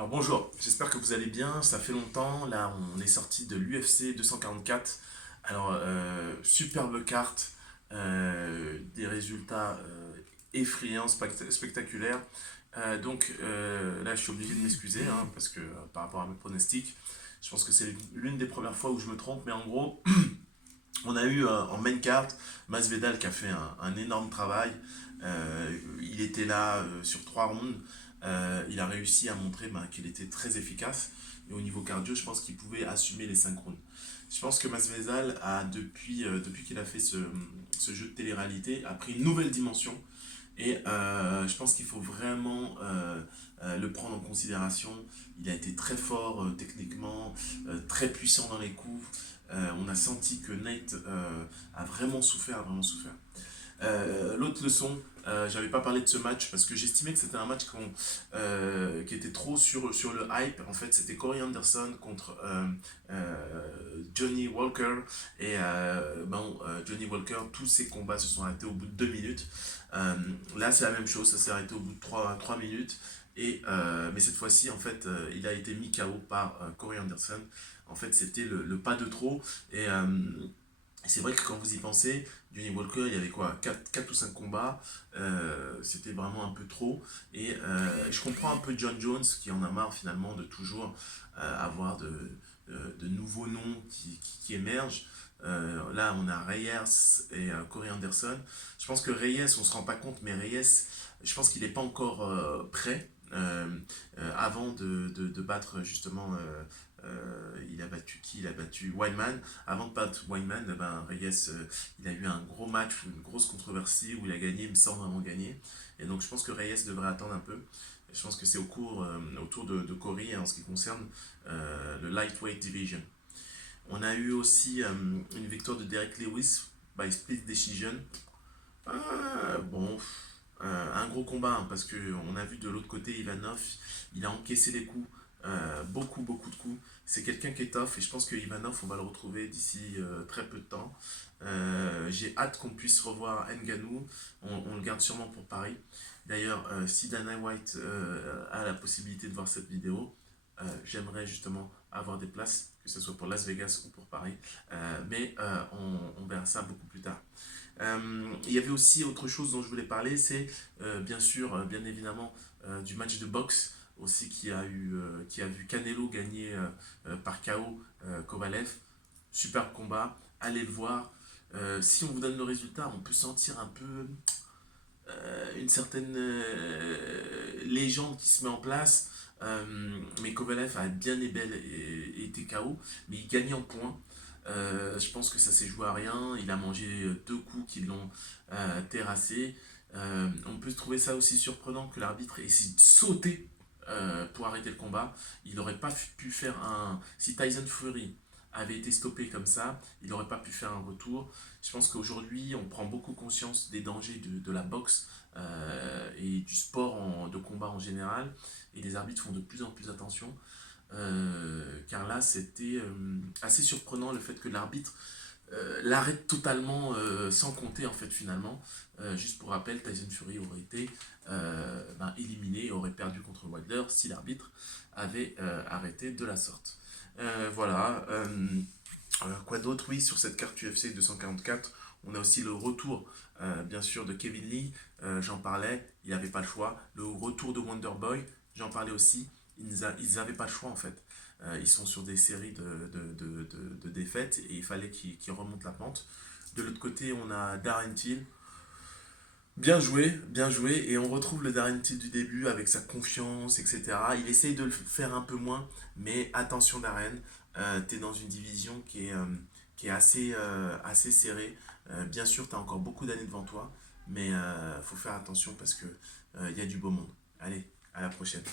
Alors bonjour, j'espère que vous allez bien, ça fait longtemps, là on est sorti de l'UFC 244. Alors superbe carte, des résultats effrayants, spectaculaires. Là je suis obligé de m'excuser parce que par rapport à mes pronostics, je pense que c'est l'une des premières fois où je me trompe, mais en gros on a eu en main card Masvidal qui a fait un énorme travail. Il était là sur 3 rounds. Il a réussi à montrer qu'il était très efficace. Et au niveau cardio, je pense qu'il pouvait assumer les 5 rounds. Je pense que Masvidal a, depuis qu'il a fait ce jeu de télé-réalité, a pris une nouvelle dimension. Et je pense qu'il faut vraiment le prendre en considération. Il a été très fort techniquement, très puissant dans les coups. On a senti que Nate a vraiment souffert, a vraiment souffert. L'autre leçon, j'avais pas parlé de ce match parce que j'estimais que c'était un match qui était trop sur le hype. En fait, c'était Corey Anderson contre Johnny Walker. Et Johnny Walker, tous ses combats se sont arrêtés au bout de 2 minutes. Là, c'est la même chose, ça s'est arrêté au bout de 3 minutes. Mais cette fois-ci, en fait, il a été mis KO par Corey Anderson. En fait, c'était le pas de trop. C'est vrai que quand vous y pensez, Johnny Walker, il y avait quoi 4 ou 5 combats, c'était vraiment un peu trop. Je comprends un peu John Jones qui en a marre finalement de toujours avoir de nouveaux noms qui émergent. Là, on a Reyes et Corey Anderson. Je pense que Reyes, on se rend pas compte, mais Reyes, je pense qu'il n'est pas encore prêt. Avant de battre justement il a battu qui? Il a battu Wildman. Avant de battre Wildman, Reyes, il a eu un gros match, une grosse controversie où il a gagné, mais sans vraiment gagner. Et donc je pense que Reyes devrait attendre un peu. Je pense que c'est autour de Corey en ce qui concerne le lightweight division. On a eu aussi une victoire de Derek Lewis by split decision. Bon, un gros combat parce que on a vu de l'autre côté Ivanov, il a encaissé les coups, beaucoup de coups. C'est quelqu'un qui est tough et je pense que Ivanov, on va le retrouver d'ici très peu de temps. J'ai hâte qu'on puisse revoir Ngannou, on le garde sûrement pour Paris. D'ailleurs, si Dana White a la possibilité de voir cette vidéo, j'aimerais justement avoir des places, que ce soit pour Las Vegas ou pour Paris. On verra ça beaucoup plus tard. Il y avait aussi autre chose dont je voulais parler, c'est bien évidemment, du match de boxe aussi qui a vu Canelo gagner par KO Kovalev. Super combat, allez le voir. Si on vous donne le résultat, on peut sentir un peu une certaine légende qui se met en place. Mais Kovalev a bien été KO, mais il gagnait en points. Je pense que ça s'est joué à rien. Il a mangé 2 coups qui l'ont terrassé. On peut trouver ça aussi surprenant que l'arbitre ait essayé de sauter pour arrêter le combat. Il n'aurait pas pu faire un. Si Tyson Fury avait été stoppé comme ça, il n'aurait pas pu faire un retour. Je pense qu'aujourd'hui, on prend beaucoup conscience des dangers de la boxe et du sport de combat en général. Et les arbitres font de plus en plus attention. Car là, c'était assez surprenant le fait que l'arbitre l'arrête totalement sans compter en fait finalement. Juste pour rappel, Tyson Fury aurait été éliminé et aurait perdu contre Wilder si l'arbitre avait arrêté de la sorte. Voilà. Quoi d'autre? Oui, sur cette carte UFC 244, on a aussi le retour, bien sûr, de Kevin Lee. J'en parlais, il n'avait pas le choix. Le retour de Wonderboy, j'en parlais aussi. Ils n'avaient pas le choix en fait. Ils sont sur des séries de défaites et il fallait qu'ils remontent la pente. De l'autre côté, on a Darren Till. Bien joué, bien joué. Et on retrouve le Darren Till du début avec sa confiance, etc. Il essaye de le faire un peu moins, mais attention Darren, tu es dans une division qui est assez serrée. Bien sûr, tu as encore beaucoup d'années devant toi, mais faut faire attention parce que il y a du beau monde. Allez, à la prochaine.